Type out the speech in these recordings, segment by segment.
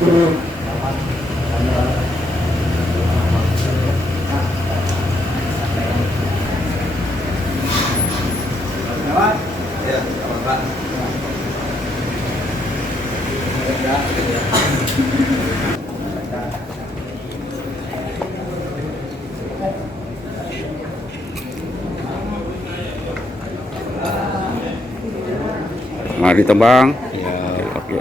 Mari tembang. Ya. Oke.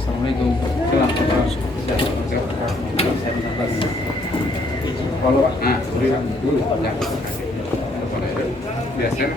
Assalamualaikum. Kalau dulu biasa.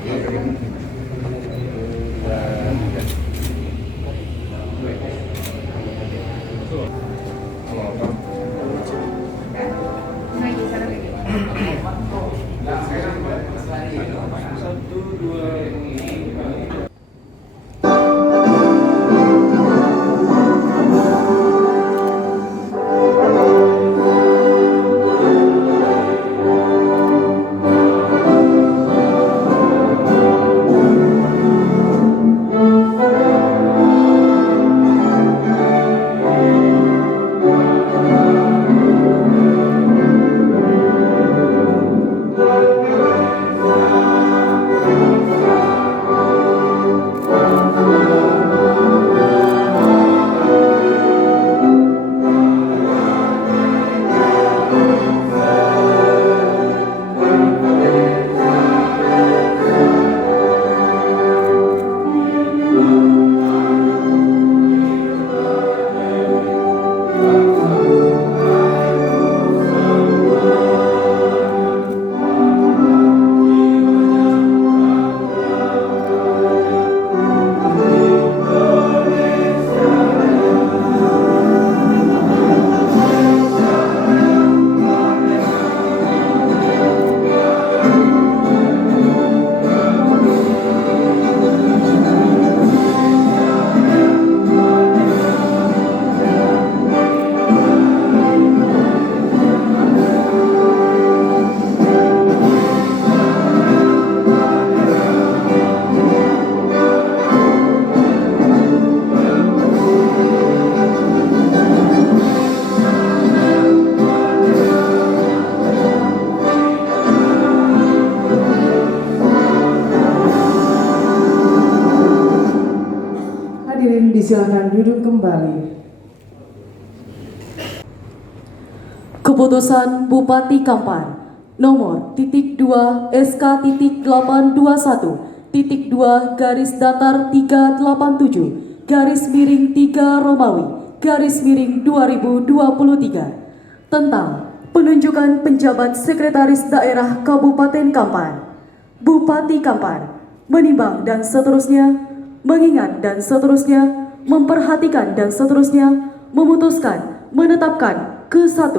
Disilakan duduk kembali. Keputusan Bupati Kampar nomor /2 SK.821.2 garis datar 387 garis miring 3 Romawi garis miring 2023 tentang penunjukan penjabat sekretaris daerah Kabupaten Kampar. Bupati Kampar menimbang dan seterusnya, mengingat dan seterusnya, memperhatikan dan seterusnya, memutuskan, menetapkan ke-1,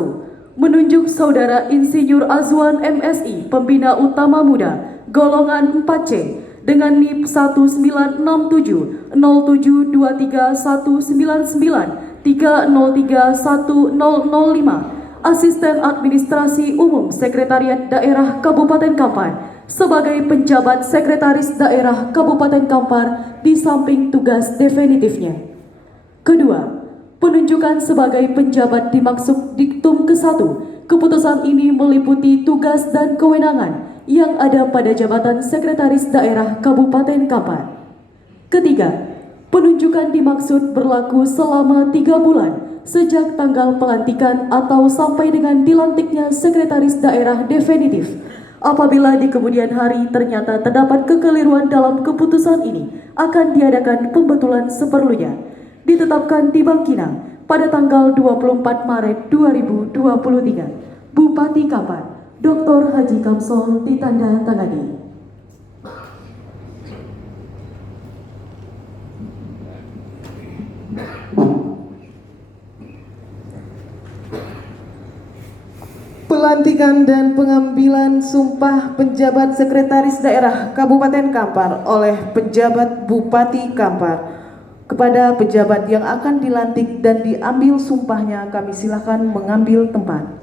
menunjuk Saudara Insinyur Azwan MSI Pembina Utama Muda golongan 4C dengan NIP 19670723031005 Asisten Administrasi Umum Sekretariat Daerah Kabupaten Kampar sebagai penjabat sekretaris daerah Kabupaten Kampar di samping tugas definitifnya. Kedua, penunjukan sebagai penjabat dimaksud diktum ke-1. Keputusan ini meliputi tugas dan kewenangan yang ada pada jabatan sekretaris daerah Kabupaten Kampar. Ketiga, penunjukan dimaksud berlaku selama 3 bulan sejak tanggal pelantikan atau sampai dengan dilantiknya sekretaris daerah definitif. Apabila di kemudian hari ternyata terdapat kekeliruan dalam keputusan ini, akan diadakan pembetulan seperlunya. Ditetapkan di Bangkinang pada tanggal 24 Maret 2023. Bupati Kampar, Dr. Haji Kamsol ditanda tangani. Pelantikan dan pengambilan sumpah penjabat Sekretaris Daerah Kabupaten Kampar oleh penjabat Bupati Kampar. Kepada pejabat yang akan dilantik dan diambil sumpahnya, kami silakan mengambil tempat.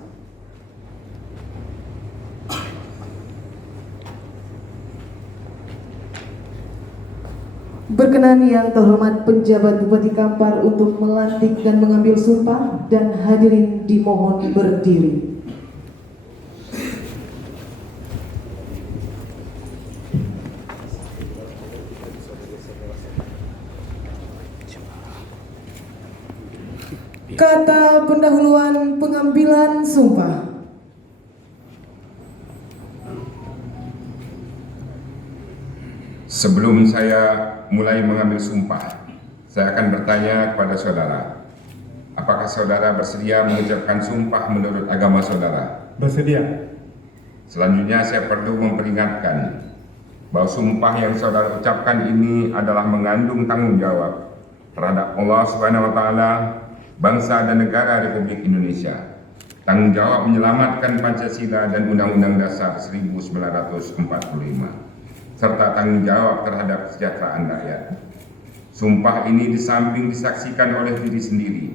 Berkenan yang terhormat penjabat Bupati Kampar untuk melantik dan mengambil sumpah, dan hadirin dimohon berdiri. Kata pendahuluan pengambilan sumpah. Sebelum saya mulai mengambil sumpah, saya akan bertanya kepada saudara, apakah saudara bersedia mengucapkan sumpah menurut agama saudara? Bersedia. Selanjutnya saya perlu memperingatkan bahwa sumpah yang saudara ucapkan ini adalah mengandung tanggung jawab terhadap Allah Subhanahu wa taala, bangsa dan negara Republik Indonesia. Tanggung jawab menyelamatkan Pancasila dan Undang-Undang Dasar 1945, serta tanggung jawab terhadap kesejahteraan rakyat. Sumpah ini di samping disaksikan oleh diri sendiri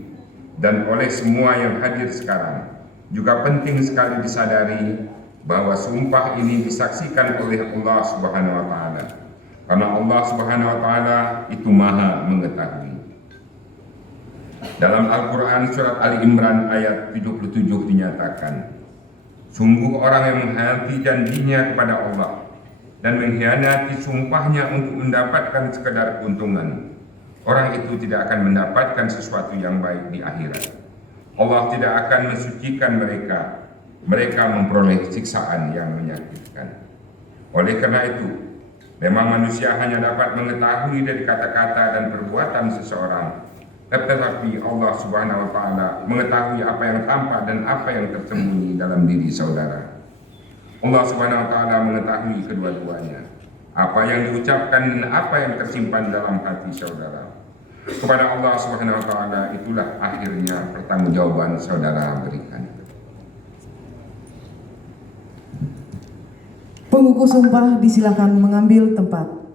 dan oleh semua yang hadir sekarang, juga penting sekali disadari bahwa sumpah ini disaksikan oleh Allah Subhanahu wa taala, karena Allah Subhanahu wa taala itu Maha mengetahui. Dalam Al-Quran surat Ali Imran ayat 77 dinyatakan, sungguh orang yang mengkhianati janjinya kepada Allah dan mengkhianati sumpahnya untuk mendapatkan sekedar keuntungan, orang itu tidak akan mendapatkan sesuatu yang baik di akhirat. Allah tidak akan mensucikan mereka, mereka memperoleh siksaan yang menyakitkan. Oleh karena itu, memang manusia hanya dapat mengetahui dari kata-kata dan perbuatan seseorang, tetapi Allah Subhanahu wa taala mengetahui apa yang tampak dan apa yang tersembunyi dalam diri saudara. Allah Subhanahu wa taala mengetahui kedua-duanya, apa yang diucapkan dan apa yang tersimpan dalam hati saudara. Kepada Allah Subhanahu wa taala itulah akhirnya pertanggungjawaban saudara berikan. Pengukuh sumpah disilakan mengambil tempat.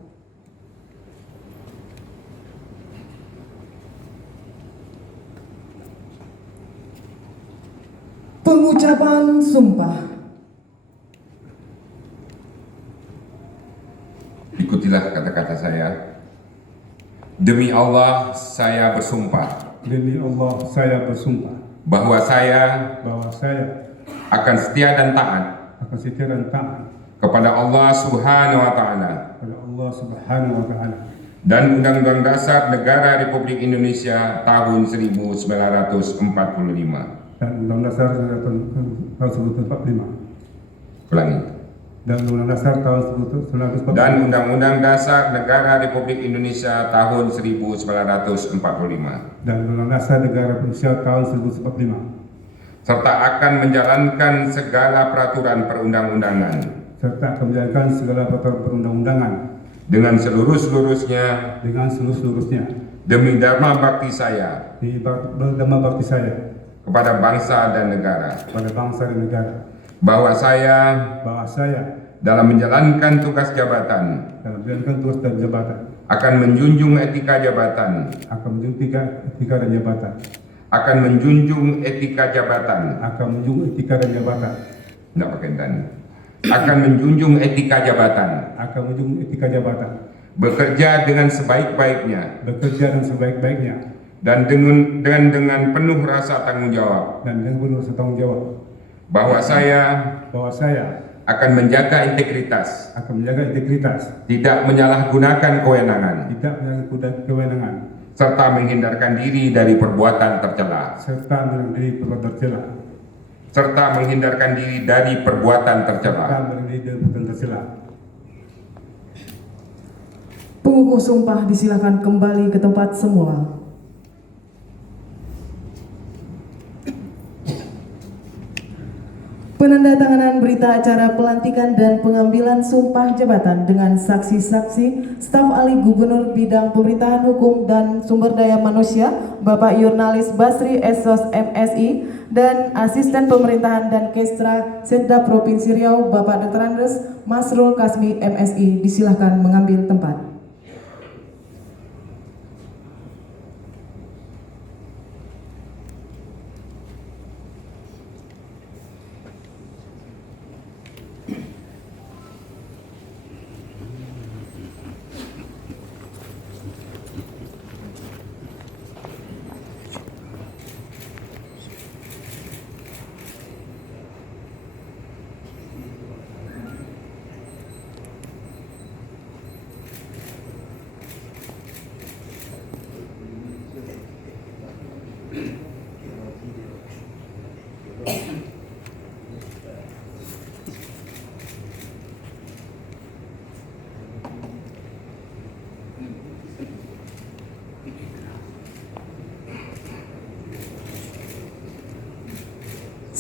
Pengucapan sumpah. Ikutilah kata-kata saya. Demi Allah saya bersumpah Demi Allah saya bersumpah bahwa saya akan setia dan taat akan setia dan taat kepada Allah Subhanahu wa taala kepada Allah Subhanahu wa taala dan Undang-Undang Dasar Negara Republik Indonesia tahun 1945 dan Undang-Undang Dasar tahun 1945. Ulangi. Dan Undang-Undang Dasar tahun 1945. Dan Undang-Undang Dasar Negara Republik Indonesia tahun 1945. Dan Undang-Undang Dasar Negara Republik Indonesia tahun 1945. Serta akan menjalankan segala peraturan perundang-undangan. Serta akan menjalankan segala peraturan perundang-undangan. Dengan seluruh-seluruhnya. Dengan seluruh-seluruhnya. Demi dharma bakti saya. Demi dharma bakti saya. Kepada bangsa dan negara. Kepada bangsa dan negara. Bahwa saya dalam menjalankan tugas jabatan akan menjunjung etika jabatan akan menjunjung etika jabatan tidak pakai dan akan menjunjung etika jabatan bekerja dengan sebaik-baiknya dan dengan penuh rasa tanggung jawab bahwa saya akan menjaga integritas, tidak menyalahgunakan kewenangan, serta menghindarkan diri dari perbuatan tercela, Pengukuh sumpah disilakan kembali ke tempat semula. Penandatanganan berita acara pelantikan dan pengambilan sumpah jabatan dengan saksi-saksi staf ahli Gubernur Bidang Pemerintahan Hukum dan Sumber Daya Manusia Bapak Yurnalis Basri Esos MSI dan Asisten Pemerintahan dan Kestra Setda Provinsi Riau Bapak Dr. Andes Masrul Kasmi MSI disilahkan mengambil tempat.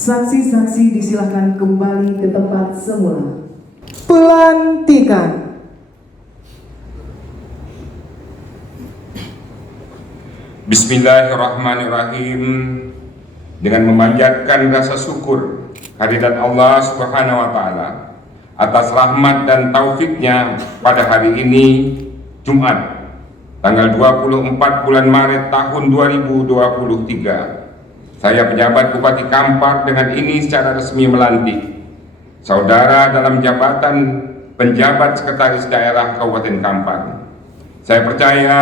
Saksi-saksi disilahkan kembali ke tempat semula. Pelantikan. Bismillahirrahmanirrahim. Dengan memanjatkan rasa syukur kehadirat Allah Subhanahu wa Ta'ala atas rahmat dan taufiknya pada hari ini, Jumat, tanggal 24 bulan Maret tahun 2023. Saya pejabat Bupati Kampar dengan ini secara resmi melantik saudara dalam jabatan penjabat Sekretaris Daerah Kabupaten Kampar. Saya percaya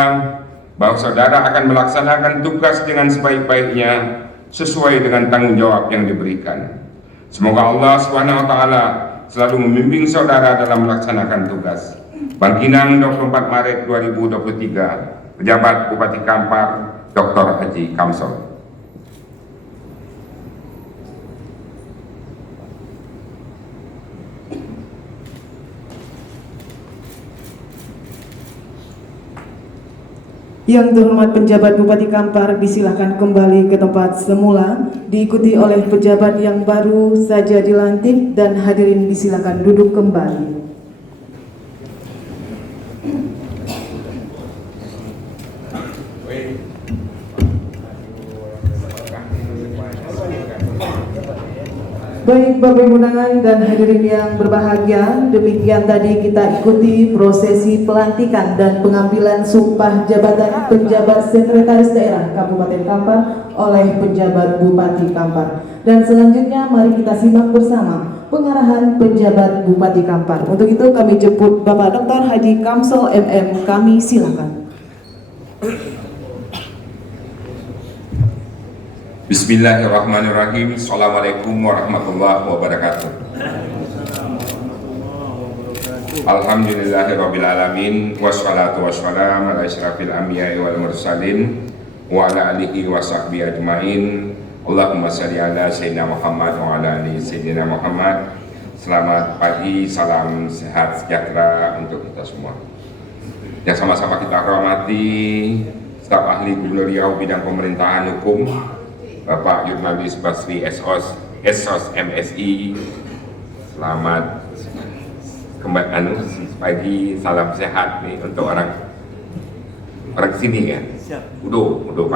bahwa saudara akan melaksanakan tugas dengan sebaik-baiknya sesuai dengan tanggung jawab yang diberikan. Semoga Allah Subhanahu wa Ta'ala selalu membimbing saudara dalam melaksanakan tugas. Bangkinang 24 Maret 2023, Pejabat Bupati Kampar, Dr. Haji Kamsol. Yang terhormat penjabat Bupati Kampar disilahkan kembali ke tempat semula, diikuti oleh pejabat yang baru saja dilantik dan hadirin disilahkan duduk kembali. Baik Bapak Ibu undangan dan hadirin yang berbahagia, demikian tadi kita ikuti prosesi pelantikan dan pengambilan sumpah jabatan penjabat Sekretaris Daerah Kabupaten Kampar oleh penjabat Bupati Kampar. Dan selanjutnya mari kita simak bersama pengarahan penjabat Bupati Kampar. Untuk itu kami jemput Bapak Dr. Haji Kamsol MM, kami silakan. Bismillahirrahmanirrahim. Assalamualaikum warahmatullahi wabarakatuh. Alhamdulillahirrabbilalamin. Wassalatu wassalamu ala asyrafil anbiya'i wal mursalin wa ala alihi wa sahbihi ajmain. Allahumma salli ala Sayyidina Muhammad wa ala ali Sayyidina Muhammad. Selamat pagi, salam sehat sejahtera untuk kita semua. Yang sama-sama kita hormati staf ahli Gubernur Riau Bidang Pemerintahan Hukum Bapak Yurnalis Basri Esos MSI. Selamat kembali pagi, salam sehat nih untuk orang sini ya. Udo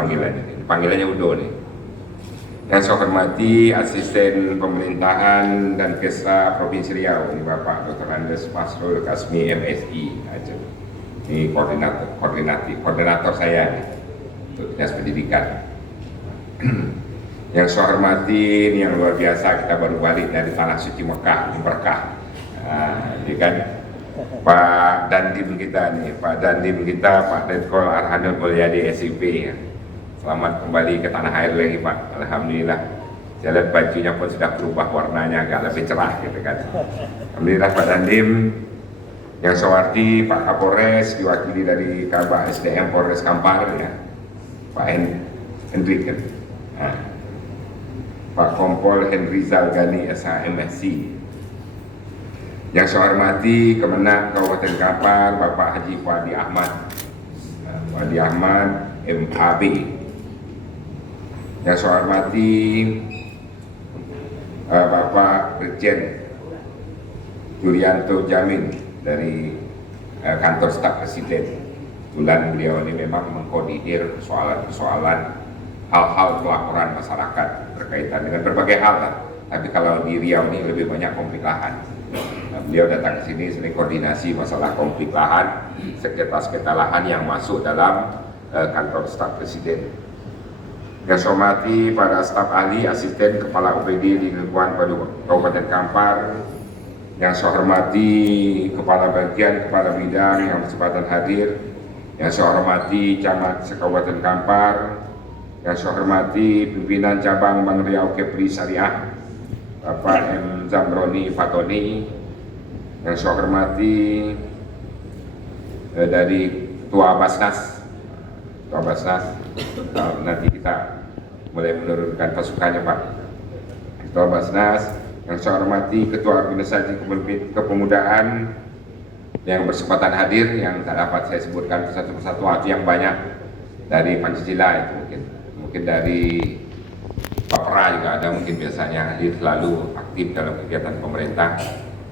panggilannya Udo nih. Yang saya hormati Asisten Pemerintahan dan Kesra Provinsi Riau ini Bapak Dr. Andes Masrul Kasmi MSI aja. Ini koordinator saya nih untuk Dinas Pendidikan. Yang saya hormati, ini yang luar biasa, kita baru balik dari Tanah Suci Mekah, di berkah. Ini kan Pak Dandim kita nih, Pak Detkol Arhanul Mulyadi SIP ya. Selamat kembali ke tanah air lagi Pak, alhamdulillah. Saya lihat bajunya pun sudah berubah warnanya agak lebih cerah gitu kan. Alhamdulillah Pak Dandim. Yang saya hormati Pak Kapolres, diwakili dari Kabak SDM Polres Kampar ya, Pak Hendrik kan. Pak Kompol Henrizal Gani SHMSC. Yang saya hormati Kemenak Kabupaten Kampar Bapak Haji Fadi Ahmad MAB. Yang saya hormati Bapak Irjen Yulianto Jamin dari kantor staf presiden. Kebetulan beliau ini memang mengkoordinir persoalan-persoalan hal-hal pelaporan masyarakat berkaitan dengan berbagai hal lah. Tapi kalau di Riau ini lebih banyak konflik lahan. Nah, beliau datang ke sini sering koordinasi masalah konflik lahan, sengketa-sengketa lahan yang masuk dalam kantor staf presiden. Yang saya hormati para staf ahli, asisten kepala OPD di lingkungan Kabupaten Kampar. Yang saya hormati kepala bagian, kepala bidang yang berkesempatan hadir. Yang saya hormati camat se-Kabupaten Kampar. Yang saya hormati pimpinan cabang Bank Riau Kepri Syariah, Bapak M. Zamroni Fatoni. Yang saya hormati dari Ketua Basnas. Nanti kita mulai menurunkan pasukannya, Pak. Ketua Basnas. Yang saya hormati Ketua Organisasi Kepemudaan yang bersempatan hadir, yang tak dapat saya sebutkan satu persatu, hati yang banyak dari Pancasila itu mungkin dari Papera juga ada, mungkin biasanya hadir selalu aktif dalam kegiatan pemerintah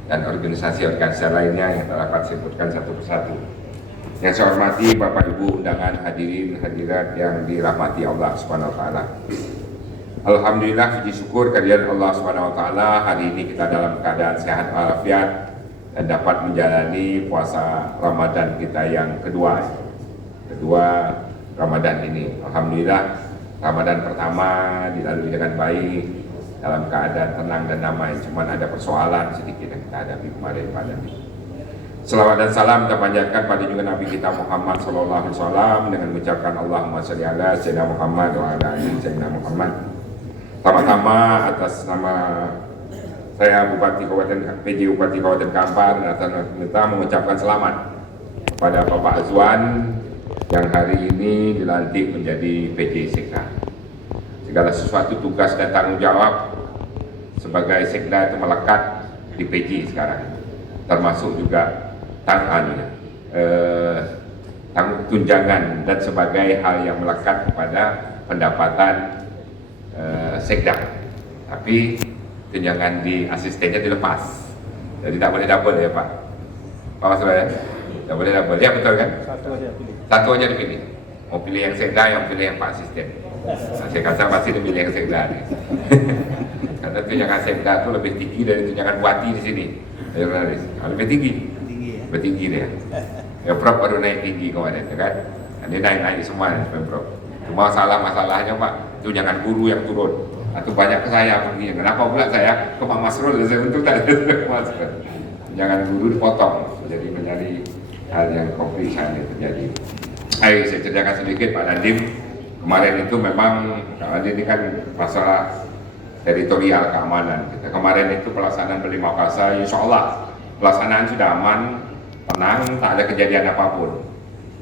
dan organisasi-organisasi lainnya yang tak dapat saya sebutkan satu persatu. Yang saya hormati Bapak Ibu undangan hadirin hadirat yang dirahmati Allah Subhanahu wa taala. Alhamdulillah, puji syukur kehadirat Allah Subhanahu wa taala, hari ini kita dalam keadaan sehat walafiat dan dapat menjalani puasa Ramadan kita yang kedua Ramadan ini. Alhamdulillah, Ramadan pertama dilalui dengan baik dalam keadaan tenang dan damai. Cuman ada persoalan sedikit yang kita hadapi kemarin pada ini. Selawat dan salam kita panjatkan pada juga Nabi kita Muhammad SAW dengan mengucapkan Allahumma sholli ala Sayyidina Muhammad wa ala ali Sayyidina Muhammad. Pertama-tama atas nama saya Bupati Kabupaten PJ Bupati Kabupaten Kampar dan minta mengucapkan selamat kepada Bapak Azwan yang hari ini dilantik menjadi PJ Sekda. Segala sesuatu tugas dan tanggung jawab sebagai Sekda itu melekat di PJ sekarang, termasuk juga tunjangan dan sebagai hal yang melekat kepada pendapatan Sekda. Tapi tunjangan di asistennya dilepas, jadi tak boleh double ya Pak. Pak Mas ya, tak boleh double ya, betul kan? Satu aja dipilih. Mau pilih yang Sekda, yang pilih yang Pak Asisten. Nah, saya kata pasti dipilih yang Sekda nih. Karena tunjangan Sekda itu lebih tinggi dari tunjangan Bupati di sini. Lebih tinggi deh. Ya Prof baru naik tinggi kemarin, ya kan? Ini naik semua Prof. Cuma masalahnya Pak, tunjangan guru yang turun. Atau banyak ke saya begini, kenapa pula saya ke Pak Masrul, saya untuk tak ada ke Masrul. Jangan guru dipotong, jadi menjadi hal yang komplikasan yang terjadi. Ayo saya ceritakan sedikit Pak Nadiem. Kemarin itu memang, ini kan masalah teritorial keamanan kita. Kemarin itu pelaksanaan Beli Makassar, insya Allah pelaksanaan sudah aman, tenang, tak ada kejadian apapun.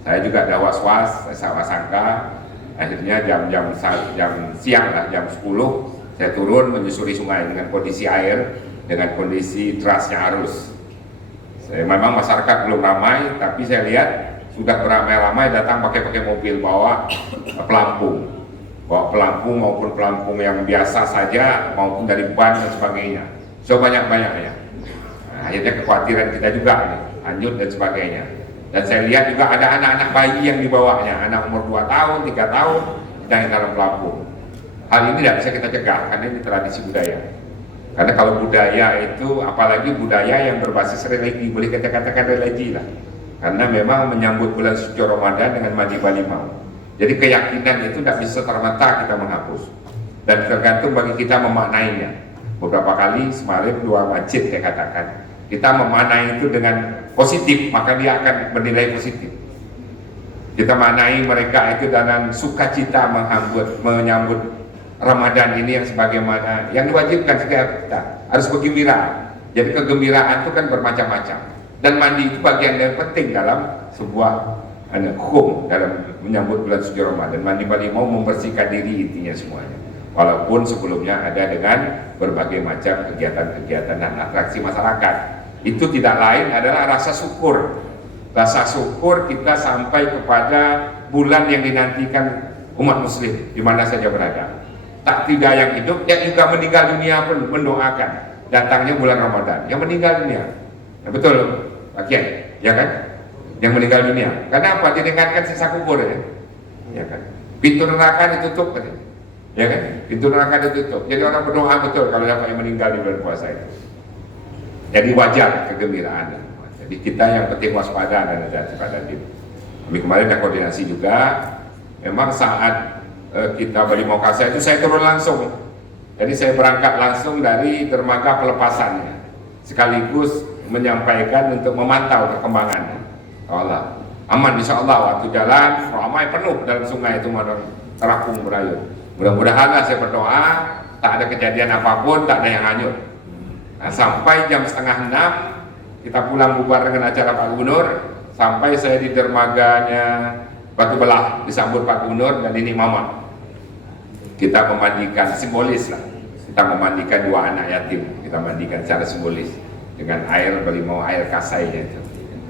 Saya juga ada was-was, saya sangka. Akhirnya jam siang lah, jam 10 saya turun menyusuri sungai dengan kondisi air, dengan kondisi derasnya arus. Memang masyarakat belum ramai, tapi saya lihat sudah beramai-ramai datang pakai mobil bawa pelampung maupun pelampung yang biasa saja maupun dari ban dan sebagainya. So banyak-banyaknya. Nah, akhirnya kekhawatiran kita juga nih, hanyut dan sebagainya. Dan saya lihat juga ada anak-anak bayi yang dibawanya, anak umur 2 tahun, 3 tahun, sedang dalam pelampung. Hal ini tidak bisa kita cegah, karena ini tradisi budaya. Karena kalau budaya itu, apalagi budaya yang berbasis religi, boleh kita katakan religi lah. Karena memang menyambut bulan suci Ramadan dengan mandi balimau. Jadi keyakinan itu tidak bisa serta-merta kita menghapus. Dan tergantung bagi kita memaknainya. Beberapa kali, semalam 2 masjid saya katakan, kita memaknai itu dengan positif, maka dia akan bernilai positif. Kita maknai mereka itu dalam sukacita menyambut Ramadan ini yang sebagaimana yang diwajibkan setiap kita harus bergembira. Jadi kegembiraan itu kan bermacam-macam. Dan mandi itu bagian yang penting dalam sebuah hukum dalam menyambut bulan suci Ramadan. Mandi balimau membersihkan diri intinya semuanya. Walaupun sebelumnya ada dengan berbagai macam kegiatan-kegiatan dan atraksi masyarakat. Itu tidak lain adalah rasa syukur. Rasa syukur kita sampai kepada bulan yang dinantikan umat muslim di mana saja berada. Tak tidak yang hidup, yang juga meninggal dunia pun mendoakan datangnya bulan Ramadan, yang meninggal dunia. Nah, betul Pak Kiai, ya kan? Yang meninggal dunia. Karena apa? Didengarkan sisa kubur ya kan? Pintu neraka ditutup kan? Ya kan? Pintu neraka ditutup. Jadi orang berdoa betul kalau dapat yang meninggal di bulan puasa itu. Jadi wajar kegembiraan. Jadi kita yang penting waspada dan hati-hati pada diri. Kami kemarin ada koordinasi juga. Memang saat kita beli Mokasa itu saya turun langsung. Jadi saya berangkat langsung dari dermaga pelepasannya, sekaligus menyampaikan untuk memantau perkembangannya. Allah aman insya Allah, waktu jalan ramai penuh dalam sungai itu terapung berayun. Mudah-mudahan saya berdoa tak ada kejadian apapun, tak ada yang hanyut. Nah, sampai jam 5:30 kita pulang bubar dengan acara Pak Gubernur, sampai saya di dermaganya Batu Belah disambut Pak Gubernur dan ini Mama. Kita memandikan simbolis lah, kita memandikan 2 anak yatim, kita mandikan secara simbolis dengan air berimau, air kasainya itu.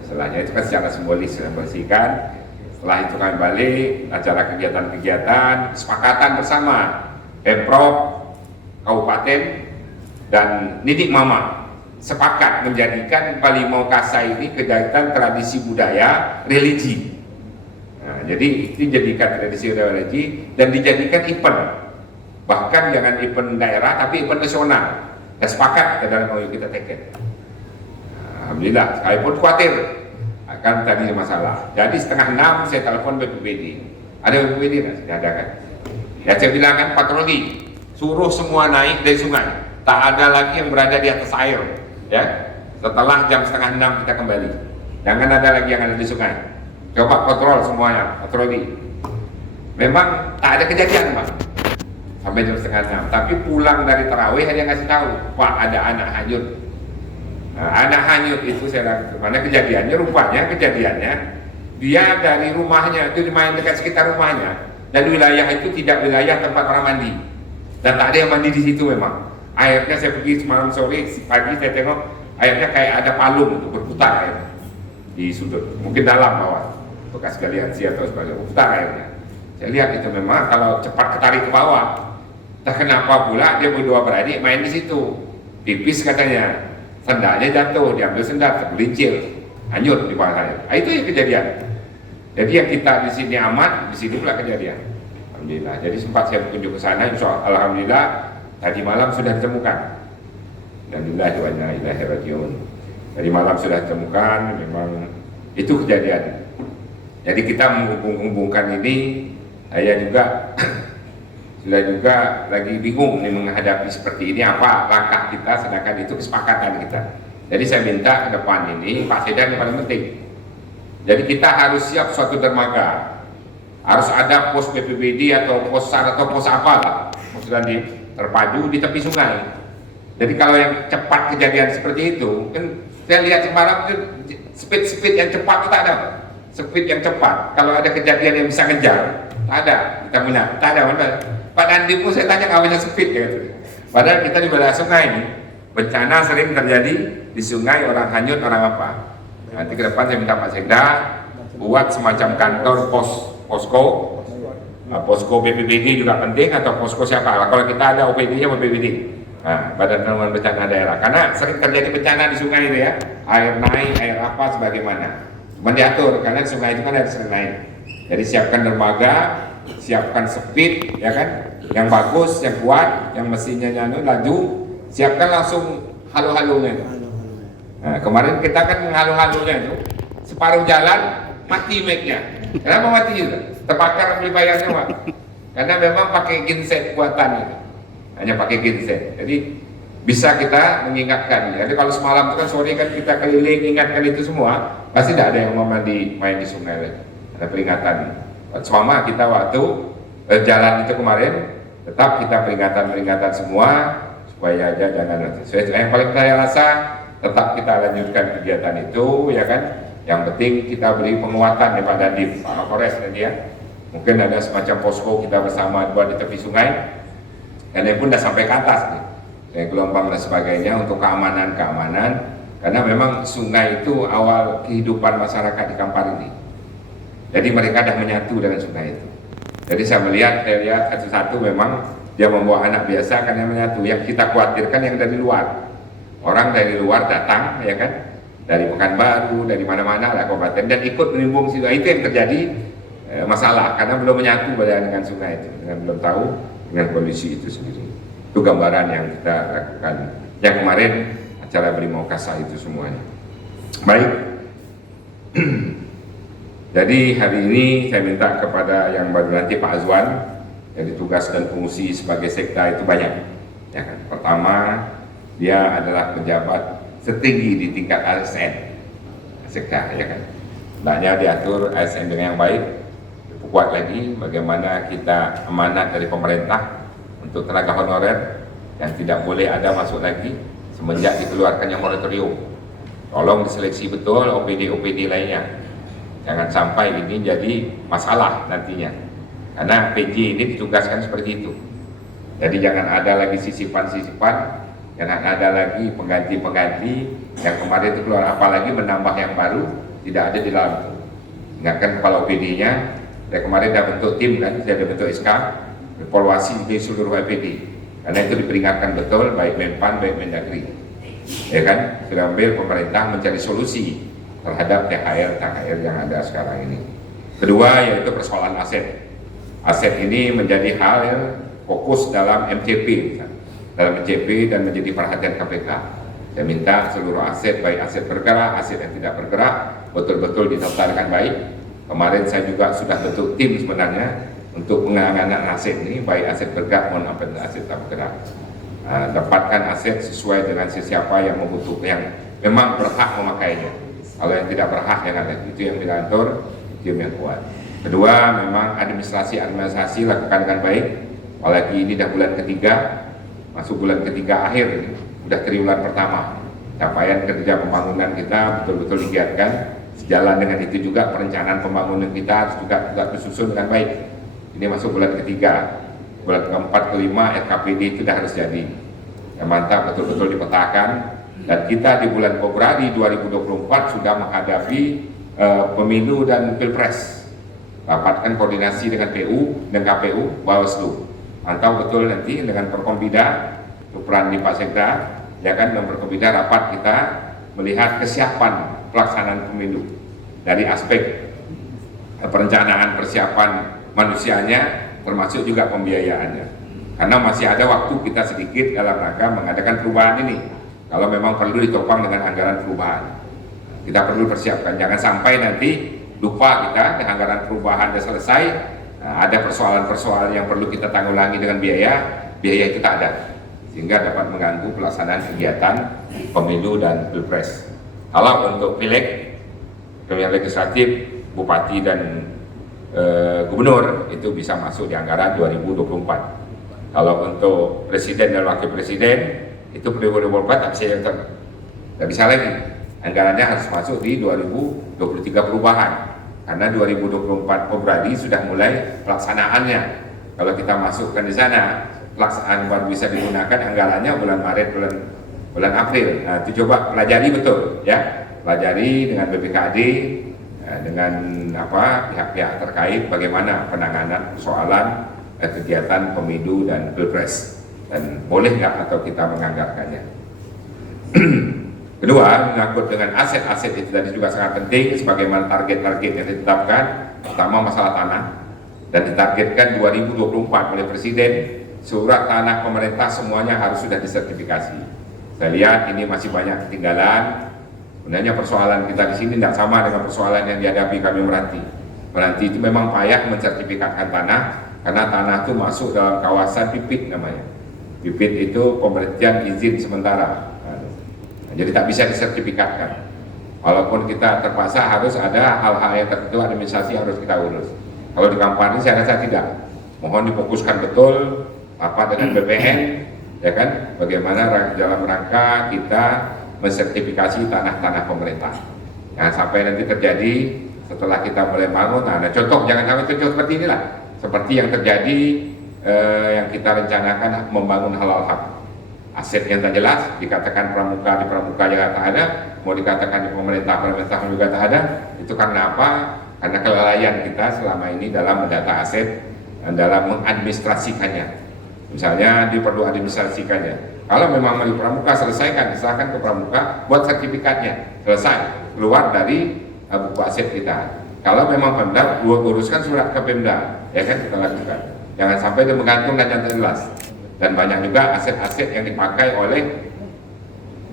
Setelahnya itu kan secara simbolis kita bersihkan. Setelah itu kami balik, acara kegiatan-kegiatan, kesepakatan bersama Pemprov, Kabupaten, dan Nidik Mama sepakat menjadikan Balimau Kasai ini kegiatan tradisi budaya religi. Nah, jadi dijadikan tradisi budaya religi dan dijadikan event. Bahkan jangan event daerah tapi event nasional. Dan sepakat ke dalam mau kita teken. Alhamdulillah, sekalipun khawatir akan tadi masalah. Jadi 5:30 saya telepon BPBD. Ada BPBD kan? Sudah ada kan? Ya saya bilang kan patroli, suruh semua naik dari sungai. Tak ada lagi yang berada di atas air. Ya, setelah jam 5:30 kita kembali. Jangan ada lagi yang ada di sungai. Coba kontrol semuanya, patroli. Memang tak ada kejadian Pak sampai jam 5:30. Tapi pulang dari tarawih ada yang ngasih tahu, Pak ada anak hanyut. Nah, anak hanyut itu saya bilang, mana kejadiannya? Rupanya kejadiannya dia dari rumahnya itu main dekat sekitar rumahnya dan wilayah itu tidak wilayah tempat orang mandi dan tak ada yang mandi di situ memang. Airnya saya pergi semalam sore, pagi saya tengok airnya kayak ada palung untuk berputar air di sudut, mungkin dalam bawah bekas galian atau sebagainya, berputar airnya. Saya lihat itu memang kalau cepat ketarik ke bawah. Tak kenapa pula dia berdua beradik main di situ, pipis katanya, sendalnya jatuh, diambil sendal, tergelincir, hanyut di bawah air. Itu yang kejadian. Jadi yang kita di sini aman, di sini pula kejadian. Alhamdulillah. Jadi sempat saya berkunjung ke sana, alhamdulillah. Tadi malam sudah ditemukan. Alhamdulillah wa inna ilaihi rajiun. Tadi malam sudah ditemukan, memang itu kejadian. Jadi kita menghubung-hubungkan ini, saya juga sudah juga lagi bingung nih menghadapi seperti ini apa langkah kita, sedangkan itu kesepakatan kita. Jadi saya minta ke depan ini Pak Sedan yang paling penting. Jadi kita harus siap suatu dermaga, harus ada pos BPBD atau pos SAR atau pos apa lah, pos dan terpadu di tepi sungai. Jadi kalau yang cepat kejadian seperti itu, kan saya lihat semalam itu speed yang cepat itu tak ada. Speed yang cepat, kalau ada kejadian yang bisa ngejar, tak ada. Kita punya, tak ada. Mana? Pak Nandi pun saya tanya nggak punya speed gitu. Padahal kita di bawah sungai ini, bencana sering terjadi di sungai, orang hanyut, orang apa. Nanti ke depan saya minta Pak Sekda buat semacam kantor posko BPBD juga penting atau posko siapa. Kalau kita ada OPD-nya BPBD, nah, Badan Penanggulangan Bencana Daerah. Karena sering terjadi bencana di sungai itu ya, air naik, air apa sebagaimana. Cuma diatur karena sungai itu kan air sering naik. Jadi siapkan dermaga, siapkan speed, ya kan, yang bagus, yang kuat, yang mesinnya laju, siapkan langsung halu-halunya itu. Nah, kemarin kita kan menghalu-halunya itu, separuh jalan mati mic-nya. Kenapa mati juga? Terbakar beli bayarnya Pak. Karena memang pakai genset buatan itu, hanya pakai genset. Jadi bisa kita mengingatkan. Jadi kalau semalam itu kan sore kan kita keliling ingatkan itu semua, pasti tidak ada yang mau main di sungai lagi. Ada peringatan. Selama kita waktu jalan itu kemarin, tetap kita peringatan semua supaya aja jangan. Yang paling saya rasa tetap kita lanjutkan kegiatan itu, ya kan. Yang penting kita beri penguatan ya Pak Dandim, Pak Kapolres tadi ya. Mungkin ada semacam posko kita bersama buat di tepi sungai. Dan ini pun sudah sampai ke atas nih. Gelombang dan sebagainya untuk keamanan. Karena memang sungai itu awal kehidupan masyarakat di Kampar ini. Jadi mereka dah menyatu dengan sungai itu. Jadi saya lihat satu-satu memang dia membawa anak biasa kan yang menyatu. Yang kita khawatirkan yang dari luar. Orang dari luar datang, ya kan, dari Pekanbaru, dari mana-mana lah kabupaten, dan ikut menimbung situ. Itu yang terjadi masalah karena belum menyatu dengan sungai itu, dengan belum tahu dengan kondisi itu sendiri. Itu gambaran yang kita lakukan. Yang kemarin acara Brimau Kasa itu semuanya. Baik. Jadi hari ini saya minta kepada yang baru nanti Pak Azwan, yang tugas dan fungsi sebagai sekda itu banyak. Ya kan? Pertama, dia adalah pejabat setinggi di tingkat ASN, sekda, ya kan. Hendaknya diatur ASN dengan yang baik. Kuat lagi bagaimana kita amanat dari pemerintah untuk tenaga honorer yang tidak boleh ada masuk lagi semenjak dikeluarkannya moratorium. Tolong diseleksi betul OPD lainnya. Jangan sampai ini jadi masalah nantinya. Karena PJ ini ditugaskan seperti itu. Jadi jangan ada lagi sisipan-sisipan, jangan ada lagi pengganti-pengganti yang kemarin itu keluar, apalagi menambah yang baru tidak ada di dalam itu. Ingatkan kepala OPD-nya, saya kemarin sudah bentuk tim kan, sudah bentuk SK, evaluasi di seluruh OPD. Karena itu diperingatkan betul, baik Menpan, baik Mendagri. Ya kan, sudah ambil pemerintah mencari solusi terhadap THR yang ada sekarang ini. Kedua yaitu persoalan aset. Aset ini menjadi hal yang fokus dalam MCP, dalam MCP dan menjadi perhatian KPK. Saya minta seluruh aset, baik aset bergerak, aset yang tidak bergerak, betul-betul ditata dengan baik. Kemarin saya juga sudah bentuk tim sebenarnya untuk penanganan aset ini, baik aset bergerak maupun aset tak bergerak. Dapatkan aset sesuai dengan siapa yang membutuhkan, yang memang berhak memakainya. Kalau yang tidak berhak jangan lagi. Itu yang diatur tim yang kuat. Kedua, memang administrasi lakukan dengan baik. Apalagi ini dah bulan ketiga, masuk bulan ketiga akhir ini, sudah triwulan pertama. Capaian kerja pembangunan kita betul-betul digiatkan. Sejalan dengan itu juga perencanaan pembangunan kita harus juga disusun dengan baik. Ini masuk bulan ketiga, bulan keempat, kelima RKPD itu sudah harus jadi. Yang mantap betul-betul dipetakan. Dan kita di bulan Februari 2024 sudah menghadapi pemilu dan pilpres. Rapatkan koordinasi dengan PU dan KPU, Bawaslu. Mantap betul nanti dengan Perkombida, peran di Pak Sekda, ya kan, dengan Perkombida rapat kita melihat kesiapan pelaksanaan pemilu dari aspek perencanaan persiapan manusianya, termasuk juga pembiayaannya. Karena masih ada waktu kita sedikit dalam rangka mengadakan perubahan ini. Kalau memang perlu ditopang dengan anggaran perubahan, kita perlu persiapkan. Jangan sampai nanti lupa kita dengan anggaran perubahan sudah selesai, ada persoalan-persoalan yang perlu kita tanggulangi dengan biaya itu tak ada, sehingga dapat mengganggu pelaksanaan kegiatan pemilu dan pilpres. Kalau untuk pileg, pemilihan legislatif, bupati dan gubernur itu bisa masuk di anggaran 2024. Kalau untuk presiden dan wakil presiden itu 2024 tak bisa lagi. Anggarannya harus masuk di 2023 perubahan. Karena 2024 Februari sudah mulai pelaksanaannya. Kalau kita masukkan di sana, pelaksanaan baru bisa digunakan anggarannya bulan Maret, bulan April. Nah, itu coba pelajari betul, ya. Pelajari dengan BPKD, dengan pihak-pihak terkait bagaimana penanganan persoalan kegiatan pemilu dan pilpres, dan boleh nggak atau kita menganggarkannya. Kedua, menyangkut dengan aset-aset itu tadi juga sangat penting, sebagaimana target-target yang ditetapkan. Pertama, masalah tanah, dan ditargetkan 2024 oleh Presiden, surat tanah pemerintah semuanya harus sudah disertifikasi. Saya lihat ini masih banyak ketinggalan. Sebenarnya persoalan kita di sini tidak sama dengan persoalan yang dihadapi kami Meranti. Meranti itu memang payah mensertifikatkan tanah, karena tanah itu masuk dalam kawasan PIPIT namanya. PIPIT itu pemberhentian izin sementara. Jadi tak bisa disertifikatkan. Walaupun kita terpaksa harus ada hal-hal yang tertentu administrasi yang harus kita urus. Kalau di Kampar ini saya rasa tidak. Mohon difokuskan betul apa dengan BPN, ya kan? Bagaimana dalam rangka kita mensertifikasi tanah-tanah pemerintah. Jangan sampai nanti terjadi setelah kita mulai bangun. Nah, contoh jangan sampai contoh seperti inilah. Seperti yang terjadi yang kita rencanakan membangun halal hak. Aset yang tak jelas, dikatakan pramuka di pramuka juga tak ada, mau dikatakan di pemerintah juga tak ada. Itu karena apa? Karena kelalaian kita selama ini dalam mendata aset, dalam mengadministrasikannya. Misalnya dia perlu administrasikannya. Kalau memang milik pramuka, selesaikan, serahkan ke pramuka, buat sertifikatnya, selesai, keluar dari buku aset kita. Kalau memang Pemda, uruskan surat ke Pemda, ya kan, kita lakukan. Jangan sampai dia menggantung dan jangan jelas. Dan banyak juga aset-aset yang dipakai oleh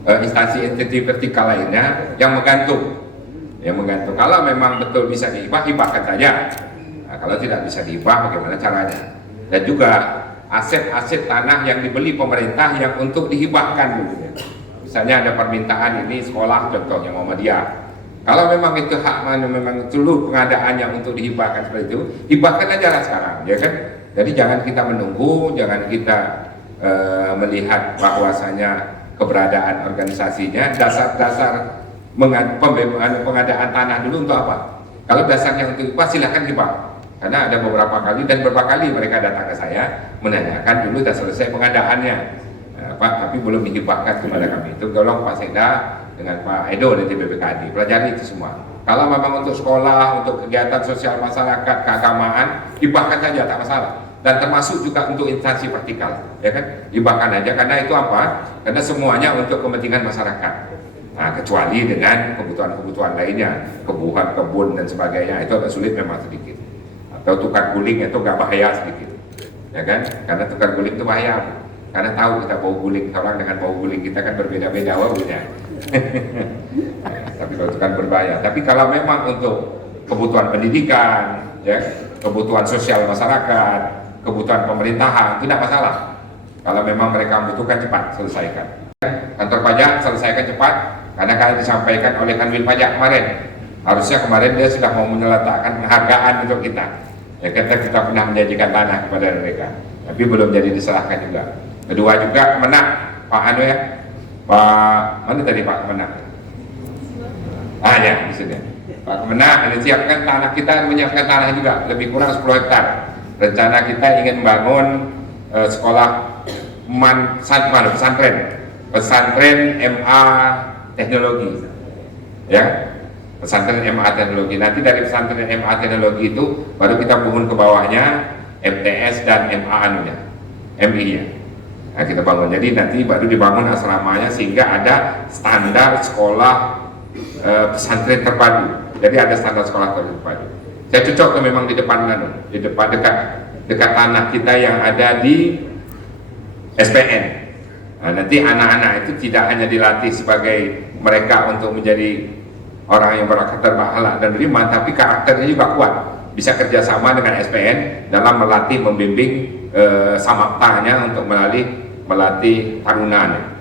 instansi entiti vertikal lainnya yang menggantung. Kalau memang betul bisa dihibah, hibahkan saja. Nah, kalau tidak bisa dihibah, bagaimana caranya? Dan juga aset-aset tanah yang dibeli pemerintah yang untuk dihibahkan dulu. Misalnya ada permintaan ini sekolah, contohnya Muhammadiyah. Kalau memang itu hak memang seluruh pengadaannya untuk dihibahkan seperti itu, hibahkan aja lah sekarang, ya kan? Jadi jangan kita menunggu, jangan kita melihat bahwasanya keberadaan organisasinya, dasar-dasar pengadaan tanah dulu untuk apa? Kalau dasarnya untuk hibah, silahkan hibah. Karena ada beberapa kali dan beberapa kali mereka datang ke saya menanyakan dulu sudah selesai pengadaannya, Pak, tapi belum dihibahkan kepada kami. Itu tolong Pak Sekda dengan Pak Edo dari BPKD pelajari itu semua. Kalau memang untuk sekolah, untuk kegiatan sosial masyarakat, keagamaan, hibahkan saja, tak masalah. Dan termasuk juga untuk instansi vertikal, ya kan? Hibahkan aja, karena itu apa? Karena semuanya untuk kepentingan masyarakat. Nah, kecuali dengan kebutuhan-kebutuhan lainnya, kebun dan sebagainya, itu agak sulit memang sedikit. Atau tukar guling itu agak bahaya sedikit, ya kan? Karena tukar guling itu bahaya, karena tahu kita bau guling orang dengan bau guling kita kan berbeda-beda baunya. Tapi kalau itu kan berbahaya. Tapi kalau memang untuk kebutuhan pendidikan, ya, kebutuhan sosial masyarakat, kebutuhan pemerintahan, tidak masalah. Kalau memang mereka membutuhkan, cepat selesaikan. Kantor pajak selesaikan cepat, karena kali disampaikan oleh Kanwil Pajak kemarin. Harusnya kemarin dia sudah mau menyeletakkan penghargaan untuk kita. Ya, kita pernah menjanjikan tanah kepada mereka, tapi belum jadi diserahkan juga. Kedua juga Kemenak, Pak Anu ya, Pak mana tadi Pak Kemenak? Ya di sini. Pak Kemenak menyiapkan tanah, kita menyiapkan tanah juga lebih kurang 10 hektar. Rencana kita ingin membangun sekolah pesantren MA teknologi, ya, pesantren MA teknologi. Nanti dari pesantren MA teknologi itu baru kita bangun ke bawahnya MTS dan MA anunya, MI nya. Nah, kita bangun. Jadi nanti baru dibangun asramanya sehingga ada standar sekolah pesantren terpadu. Jadi ada standar sekolah terpadu. Saya cocok memang di depan dekat tanah kita yang ada di SPN. Nah, nanti anak-anak itu tidak hanya dilatih sebagai mereka untuk menjadi orang yang berkarakter akhlak dan beriman, tapi karakternya juga kuat. Bisa kerjasama dengan SPN dalam melatih, membimbing samaktanya untuk melatih tarunanya.